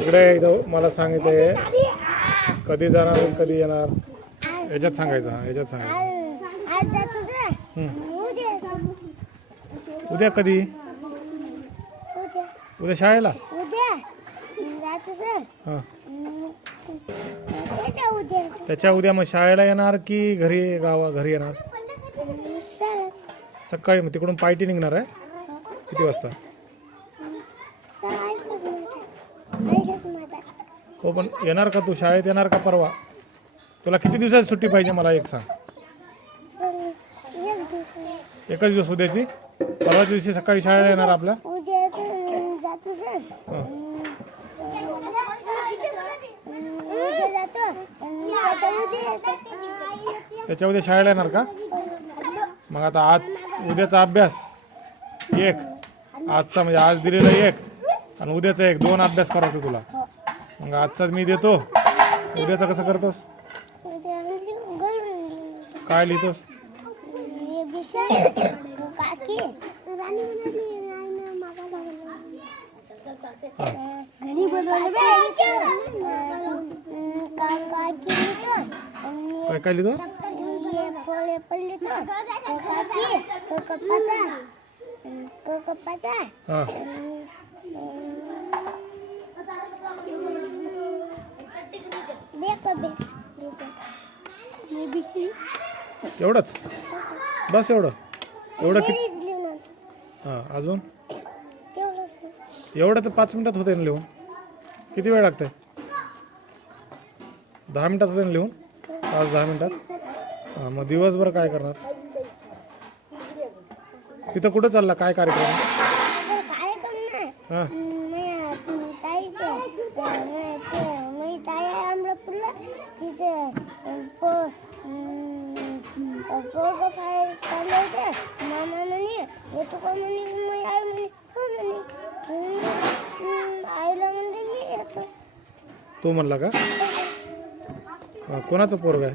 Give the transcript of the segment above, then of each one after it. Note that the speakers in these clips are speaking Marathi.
इकडे इथं मला सांगितलंय कधी जाणार कधी येणार याच्यात सांगायचं. हा याच्यात सांगायचं. आज जातो सर. उद्या कधी? उद्या उद्या शाळेला? उद्या जातो सर. हां त्याच्या उद्या त्याच्या उद्या मग शाळेला येणार की घरी घरी येणार? सर सकाळी मग तिकडून पायटी निघणार आहे किती वाजता? हो पण येणार का तू शाळेत येणार का परवा? तुला किती दिवसाची सुट्टी पाहिजे मला एक सांग. एकच दिवस उद्याची? परवा दिवशी सकाळी शाळेला येणार आपल्या? उद्या जातो सर. हां उद्या जातो त्याच्या उद्या येतो. त्याच्या उद्या शाळेला येणार का? मग आता आज उद्याचा अभ्यास एक, आजचा म्हणजे आज दिलेला एक आणि उद्याचा एक, दोन अभ्यास करायचं तुला. मग आजचाच मी देतो, उद्याचा कसं करतोस? काय लिहितोस? काय काय लिहितो? हां एवढंच बस? एवढं किती? हां अजून एवढं तर 5 मिनिटात होते ना लिहून? किती वेळ लागतंय? 10 मिनिटात होते ना लिहून? 5-10 मिनिटात? हां मग दिवसभर काय करणार तिथं? कुठं चालला? काय कार्यक्रम? हां तो म्हणला का? हां कोणाचं पोरग आहे?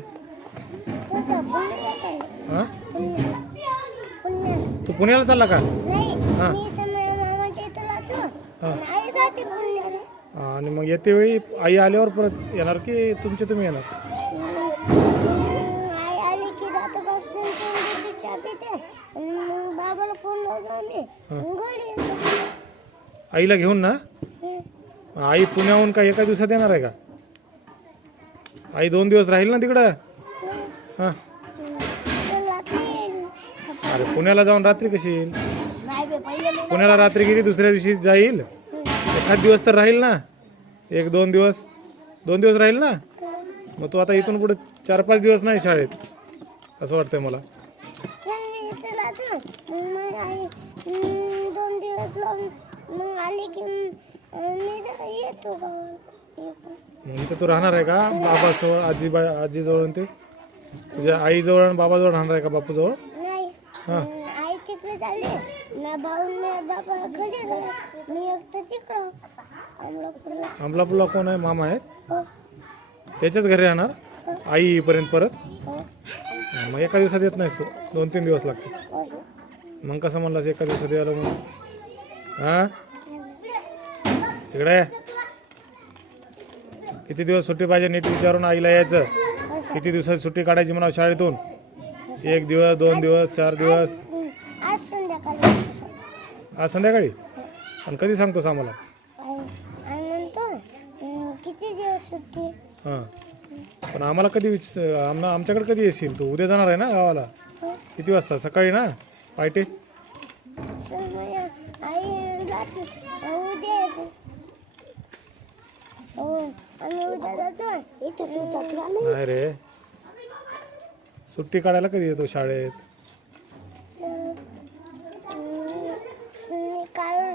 हां तू पुण्याला चालला का? हां आणि मग येते वेळी आई आल्यावर परत येणार की तुम्ही येणार? आईला घेऊन ना? आई पुण्याहून का एका दिवसात येणार आहे का? आई 2 दिवस राहील ना तिकडं? हां अरे पुण्याला जाऊन रात्री कशी येईल? पुण्याला रात्री गेली दुसऱ्या दिवशी जाईल? एखाद दिवस तर राहील ना? 1-2 दिवस? 2 दिवस राहील ना? मग तू आता इथून पुढे 4-5 दिवस नाही शाळेत असं वाटतंय मला. इथं तू राहणार आहे का बाबाजवळ? आजीजवळ ते तुझ्या आईजवळ आणि बाबाजवळ राहणार आहे का? बापूजवळ? हां अमलापूरला कोण आहे? मामा आहेत? त्याच्याच घरी राहणार आई येईपर्यंत परत? मग एका दिवसात येत नाहीस तू? 2-3 दिवस लागते. मग कसं म्हणलास एका दिवसात यायला म्हणून? हां तिकडे किती दिवस सुट्टी पाहिजे नीट विचारून आईला यायचं. किती दिवसाची सुट्टी काढायची म्हणा शाळेतून? 1 दिवस, 2 दिवस, 4 दिवस? आज संध्याकाळी? आणि कधी सांगतोस आम्हाला? हां पण आम्हाला कधी आमच्याकडे कधी येशील तू? उद्या जाणार आहे ना गावाला? किती वाजता? सकाळी ना पायटे? नाही रे सुट्टी काढायला कधी येतो शाळेत?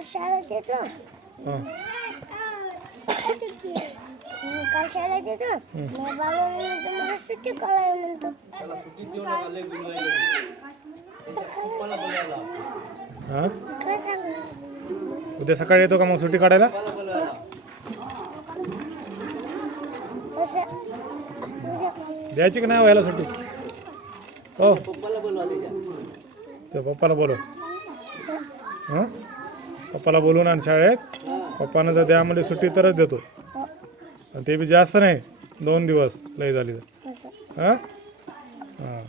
शाळेत येतो. हां काल शाळेत येतो. बाबा मला सुट्टी काढायला म्हणतो. हां उद्या सकाळी येतो का मग सुट्टी काढायला? द्यायची की नाही व्हायला सुट्टी? हो ते पप्पाला बोलव. हां पप्पाला बोलून आण शाळेत पप्पानं जर द्यामध्ये सुट्टी तरच देतो, हो आणि ते बी जास्त नाही, 2 दिवस लय झाली तर. असं हां हां